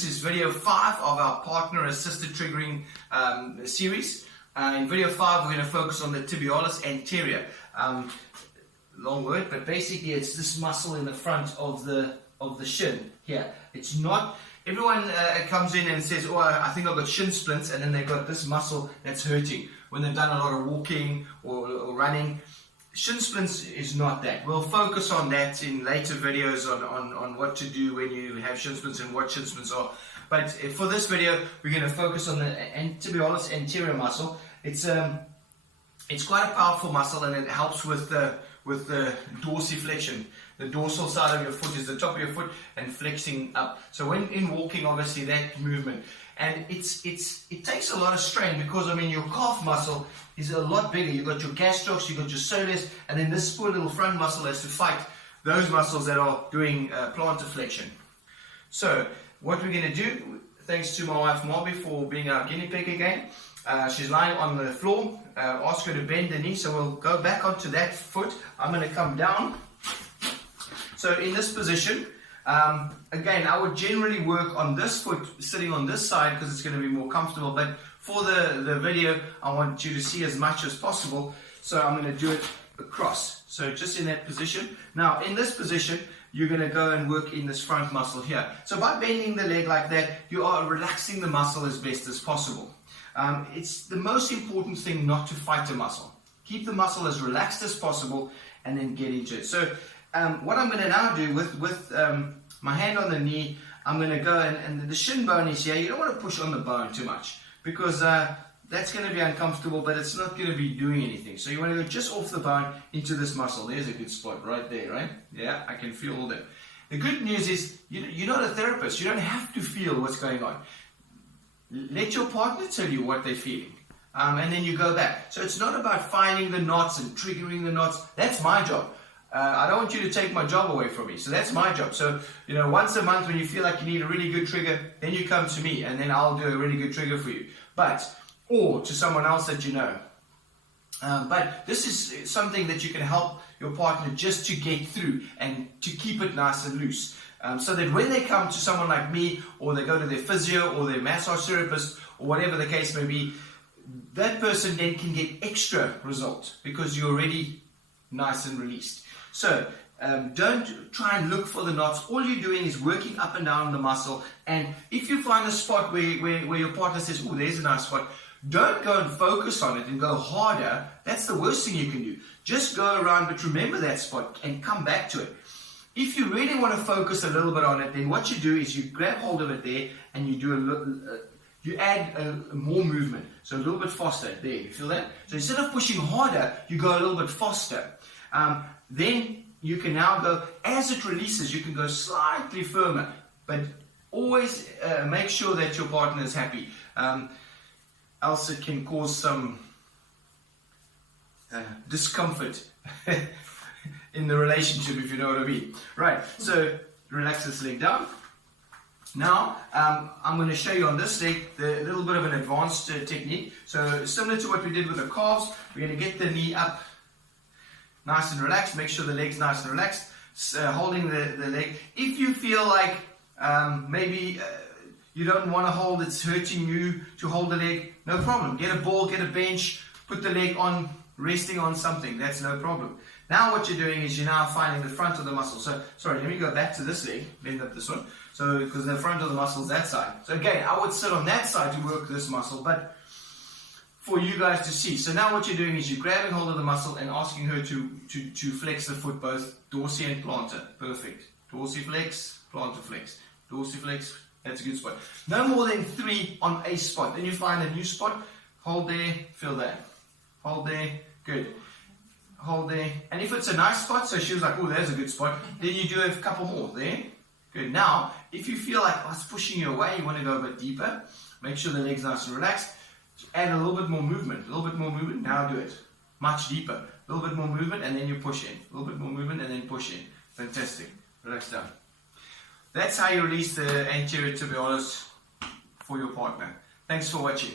This is video 5 of our partner assisted triggering series. In video 5 we're going to focus on the Tibialis Anterior. Long word, but basically it's this muscle in the front of the shin here. It's not, everyone comes in and says, oh, I think I've got shin splints, and then they've got this muscle that's hurting when they've done a lot of walking or running. Shin splints is not that. We'll focus on that in later videos on what to do when you have shin splints and what shin splints are. But for this video, we're going to focus on the Tibialis Anterior muscle. It's quite a powerful muscle, and it helps with the dorsiflexion. The dorsal side of your foot is the top of your foot and flexing up. So when in walking, obviously that movement, and it takes a lot of strain because I mean your calf muscle is a lot bigger. You've got your gastrocs, you've got your soleus, and then this poor little front muscle has to fight those muscles that are doing plantar flexion. So what we're going to do, thanks to my wife Marby for being our guinea pig again. She's lying on the floor. Ask her to bend the knee, so we'll go back onto that foot. I'm going to come down. So in this position, again, I would generally work on this foot sitting on this side because it's going to be more comfortable, but for the video I want you to see as much as possible, so I'm going to do it across. So just in that position. Now in this position you're going to go and work in this front muscle here. So by bending the leg like that, you are relaxing the muscle as best as possible. It's the most important thing not to fight a muscle. Keep the muscle as relaxed as possible and then get into it. So what I'm going to now do with my hand on the knee, I'm going to go and the shin bone is here. You don't want to push on the bone too much because that's going to be uncomfortable, but it's not going to be doing anything. So you want to go just off the bone into this muscle. There's a good spot right there, right? Yeah, I can feel all that. The good news is you're not a therapist. You don't have to feel what's going on. Let your partner tell you what they're feeling, and then you go back. So it's not about finding the knots and triggering the knots. That's my job. I don't want you to take my job away from me. So that's my job. So, you know, once a month when you feel like you need a really good trigger, then you come to me and then I'll do a really good trigger for you. Or to someone else that you know. But this is something that you can help your partner just to get through and to keep it nice and loose. So that when they come to someone like me, or they go to their physio or their massage therapist, or whatever the case may be, that person then can get extra result because you're already nice and released. So don't try and look for the knots. All you're doing is working up and down the muscle, and if you find a spot where your partner says, oh, there's a nice spot, don't go and focus on it and go harder. That's the worst thing you can do. Just go around, but remember that spot and come back to it. If you really want to focus a little bit on it, then what you do is you grab hold of it there and you do you add more movement, so a little bit faster. There, you feel that? So instead of pushing harder, you go a little bit faster. Then you can now go, as it releases, you can go slightly firmer, but always make sure that your partner is happy. Else it can cause some discomfort in the relationship, if you know what I mean. Right, so relax this leg down. Now, I'm going to show you on this leg the little bit of an advanced technique. So similar to what we did with the calves, we're going to get the knee up nice and relaxed. Make sure the leg's nice and relaxed. Holding the leg. If you feel like maybe you don't want to hold, it's hurting you to hold the leg, no problem. Get a ball, get a bench, put the leg on, resting on something. That's no problem. Now what you're doing is you're now finding the front of the muscle. So, sorry, let me go back to this leg, bend up this one. So, because the front of the muscle is that side. So again, I would sit on that side to work this muscle, but for you guys to see. So now what you're doing is you're grabbing hold of the muscle and asking her to flex the foot, both dorsi and plantar. Perfect. Dorsiflex, plantar flex. Dorsiflex, that's a good spot. No more than 3 on a spot. Then you find a new spot. Hold there, feel that. Hold there, good. Hold there. And if it's a nice spot, so she was like, oh, there's a good spot, then you do a couple more there. Good. Now, if you feel like it's pushing you away, you want to go a bit deeper, make sure the leg's nice and relaxed. Add a little bit more movement. A little bit more movement. Now do it. Much deeper. A little bit more movement and then you push in. A little bit more movement and then push in. Fantastic. Relax down. That's how you release the anterior tibialis for your partner. Thanks for watching.